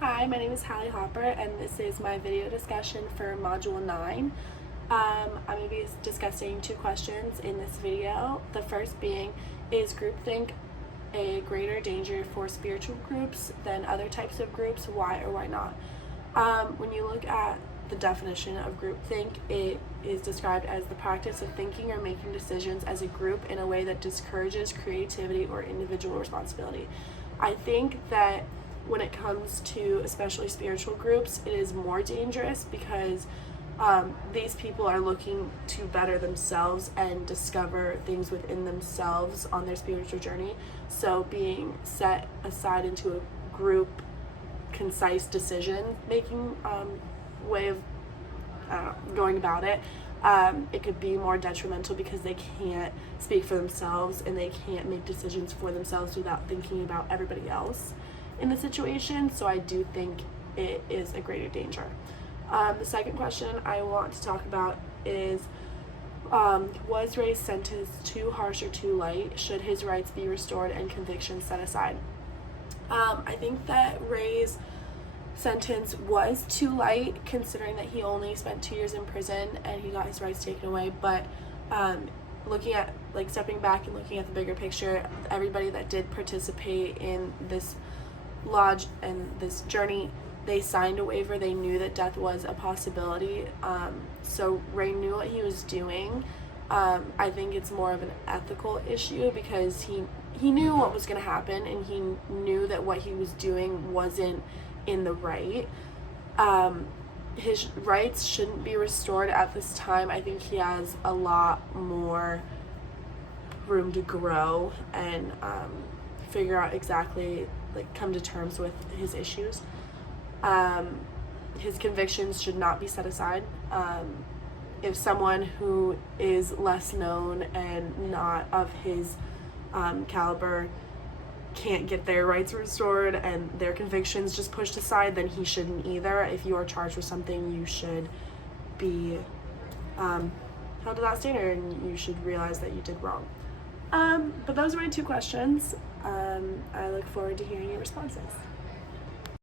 Hi, my name is Hallie Hopper, and this is my video discussion for Module 9. I'm going to be discussing two questions in this video. The first being, is groupthink a greater danger for spiritual groups than other types of groups? Why or why not? When you look at the definition of groupthink, it is described as the practice of thinking or making decisions as a group in a way that discourages creativity or individual responsibility. I think that when it comes to especially spiritual groups, it is more dangerous because these people are looking to better themselves and discover things within themselves on their spiritual journey. So being set aside into a group concise decision making way of going about it, it could be more detrimental because they can't speak for themselves and they can't make decisions for themselves without thinking about everybody else in the situation. So I do think it is a greater danger. The second question I want to talk about is, was Ray's sentence too harsh or too light? Should his rights be restored and convictions set aside? I think that Ray's sentence was too light, considering that he only spent 2 years in prison and he got his rights taken away. But looking at, stepping back and looking at the bigger picture, everybody that did participate in this lodge and this journey, they signed a waiver. They knew that death was a possibility. So Ray knew what he was doing. I think it's more of an ethical issue because he knew what was going to happen, and he knew that what he was doing wasn't in the right. His rights shouldn't be restored at this time. I think he has a lot more room to grow and figure out exactly, come to terms with his issues. His convictions should not be set aside. If someone who is less known and not of his caliber can't get their rights restored and their convictions just pushed aside, then he shouldn't either. If you are charged with something, you should be held to that standard, and you should realize that you did wrong. But those are my two questions. I look forward to hearing your responses.